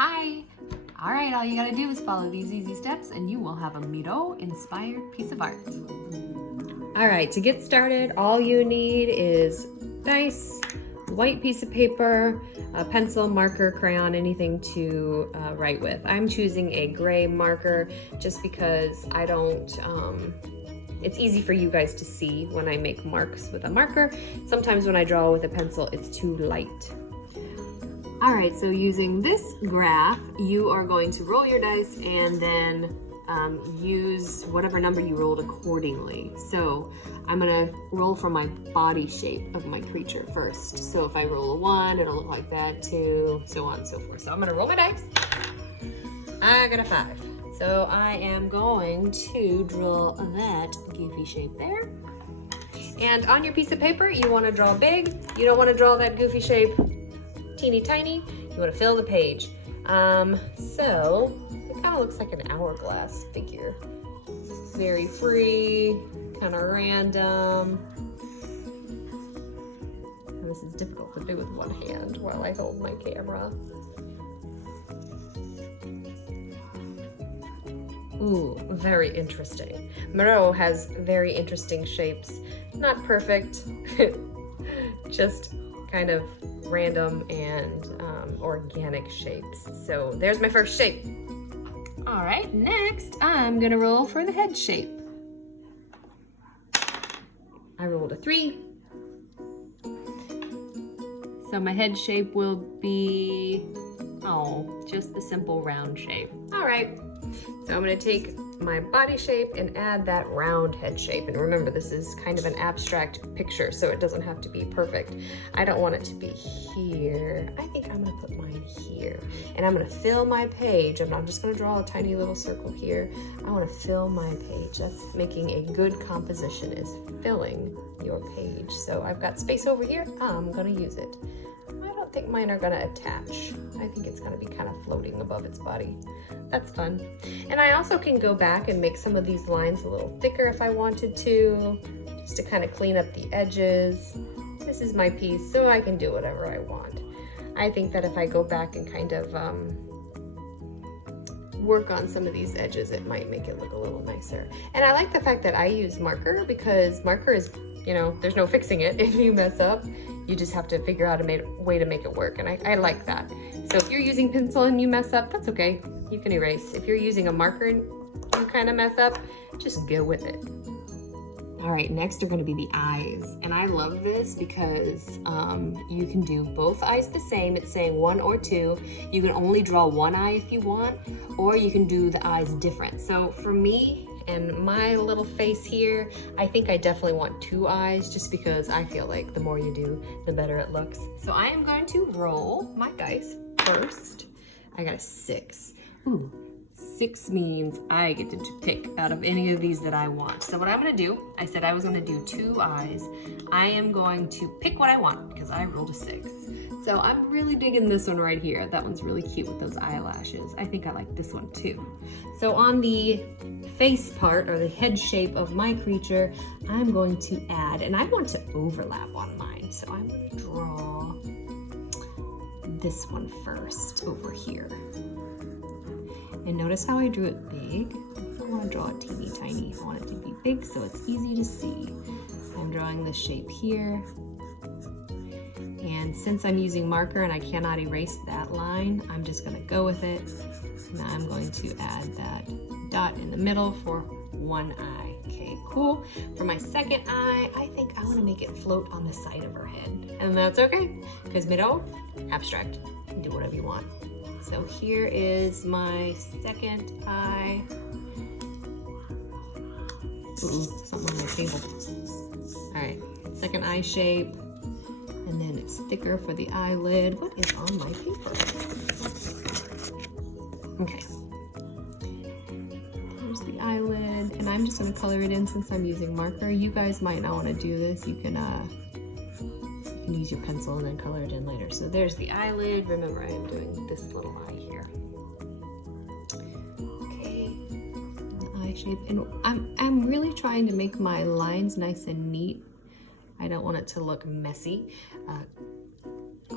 Hi! Alright, all you gotta do is follow these easy steps and you will have a Miro inspired piece of art. Alright, to get started, all you need is dice, white piece of paper, a pencil, marker, crayon, anything to write with. I'm choosing a gray marker just because I don't, it's easy for you guys to see when I make marks with a marker. Sometimes when I draw with a pencil, it's too light. All right, so using this graph, you are going to roll your dice and then use whatever number you rolled accordingly. So I'm gonna roll for my body shape of my creature first. So if I roll a 1, it'll look like that, 2, so on and so forth. So I'm gonna roll my dice. I got a 5. So I am going to draw that goofy shape there. And on your piece of paper, you wanna draw big. You don't wanna draw that goofy shape teeny tiny. You want to fill the page. So it kind of looks like an hourglass figure. Very free, kind of random. This is difficult to do with one hand while I hold my camera. Ooh, very interesting. Miro has very interesting shapes. Not perfect, just kind of random and organic shapes. So there's my first shape. All right, next I'm gonna roll for the head shape. I rolled a 3. So my head shape will be, just the simple round shape. All right, so I'm gonna take my body shape and add that round head shape. And remember, this is kind of an abstract picture, so it doesn't have to be perfect. I don't want it to be here. I think I'm gonna put mine here. And I'm gonna fill my page. I'm not just gonna draw a tiny little circle here. I wanna fill my page. That's making a good composition, is filling your page. So I've got space over here. I'm gonna use it. I don't think mine are gonna attach. I think it's gonna be kind of floating above its body. That's fun. And I also can go back and make some of these lines a little thicker if I wanted to, just to kind of clean up the edges. This is my piece, so I can do whatever I want. I think that if I go back and kind of work on some of these edges, it might make it look a little nicer. And I like the fact that I use marker, because marker is, there's no fixing it. If you mess up, you just have to figure out a way to make it work. And I like that. So if you're using pencil and you mess up, that's okay. You can erase. If you're using a marker and you kind of mess up, just go with it. All right, next are gonna be the eyes. And I love this because you can do both eyes the same. It's saying 1 or 2. You can only draw one eye if you want, or you can do the eyes different. So for me, and my little face here, I think I definitely want 2 eyes, just because I feel like the more you do, the better it looks. So I am going to roll my dice first. I got a 6. Ooh, 6 means I get to pick out of any of these that I want. So what I'm gonna do, I said I was gonna do 2 eyes. I am going to pick what I want because I rolled a 6. So I'm really digging this one right here. That one's really cute with those eyelashes. I think I like this one too. So on the face part, or the head shape of my creature, I'm going to add, and I want to overlap on mine. So I'm gonna draw this one first over here. And notice how I drew it big. I don't want to draw it teeny tiny. I want it to be big so it's easy to see. I'm drawing this shape here. And since I'm using marker and I cannot erase that line, I'm just going to go with it. Now I'm going to add that dot in the middle for one eye. Okay, cool. For my second eye, I think I want to make it float on the side of her head. And that's okay, because Miro, abstract. You can do whatever you want. So here is my second eye. Ooh, something on my table. All right, second eye shape. And then it's thicker for the eyelid. What is on my paper? Okay. Here's the eyelid. And I'm just gonna color it in since I'm using marker. You guys might not wanna do this. You can use your pencil and then color it in later. So there's the eyelid. Remember, I am doing this little eye here. Okay, the eye shape. And I'm really trying to make my lines nice and neat. I don't want it to look messy.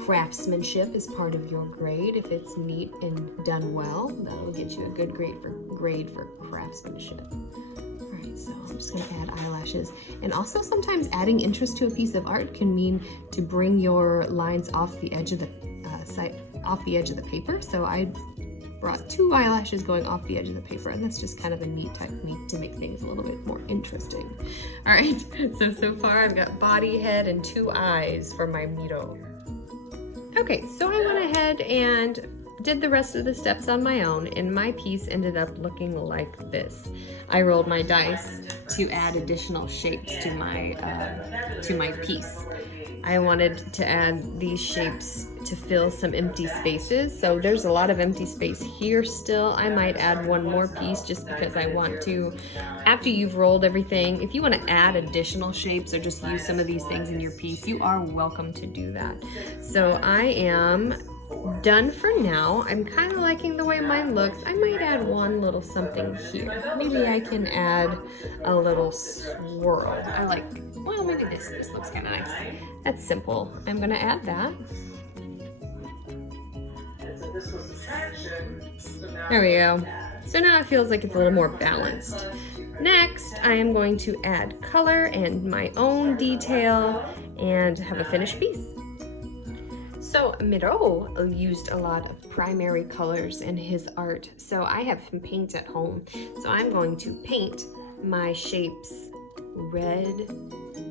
craftsmanship is part of your grade. If it's neat and done well, that'll get you a good grade for craftsmanship. All right, so I'm just gonna add eyelashes. And also sometimes adding interest to a piece of art can mean to bring your lines off the edge of the paper. So I brought 2 eyelashes going off the edge of the paper, and that's just kind of a neat technique to make things a little bit more interesting. All right, so far I've got body, head, and 2 eyes for my Miro. Okay, so I went ahead and did the rest of the steps on my own, and my piece ended up looking like this. I rolled my dice to add additional shapes to my piece. I wanted to add these shapes to fill some empty spaces. So there's a lot of empty space here still. I might add one more piece just because I want to. After you've rolled everything, if you want to add additional shapes or just use some of these things in your piece, you are welcome to do that. So I am done for now. I'm kind of liking the way mine looks. I might add one little something here. Maybe I can add a little swirl. I like, well, maybe this looks kind of nice. That's simple. I'm gonna add that. There we go. So now it feels like it's a little more balanced. Next, I am going to add color and my own detail and have a finished piece. So Miro used a lot of primary colors in his art. So I have him paint at home. So I'm going to paint my shapes red,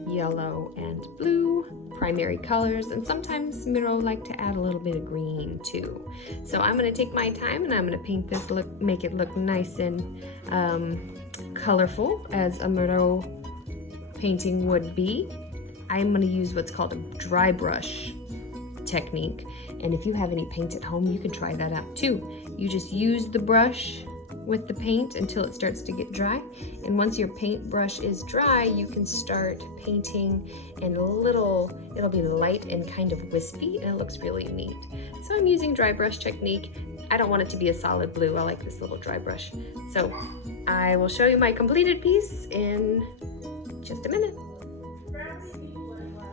yellow, and blue, primary colors, and sometimes Miro like to add a little bit of green too. So I'm going to take my time and I'm going to paint this, make it look nice and colorful as a Miro painting would be. I'm going to use what's called a dry brush technique, and if you have any paint at home, you can try that out too. You just use the brush with the paint until it starts to get dry, and once your paintbrush is dry, you can start painting, and it'll be light and kind of wispy, and it looks really neat. So I'm using dry brush technique. I don't want it to be a solid blue. I like this little dry brush. So I will show you my completed piece in just a minute.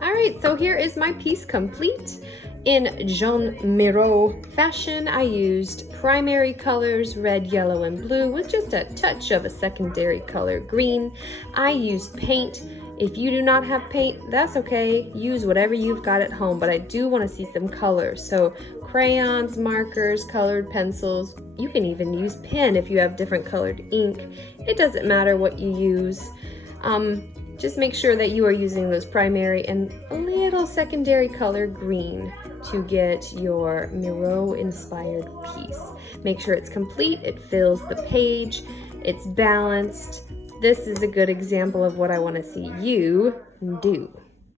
All right, so here is my piece complete. In Jean Miro fashion, I used primary colors, red, yellow, and blue, with just a touch of a secondary color, green. I used paint. If you do not have paint, that's okay. Use whatever you've got at home, but I do want to see some colors. So crayons, markers, colored pencils. You can even use pen if you have different colored ink. It doesn't matter what you use. Just make sure that you are using those primary and a little secondary color green to get your Miro inspired piece. Make sure it's complete, it fills the page, it's balanced. This is a good example of what I want to see you do.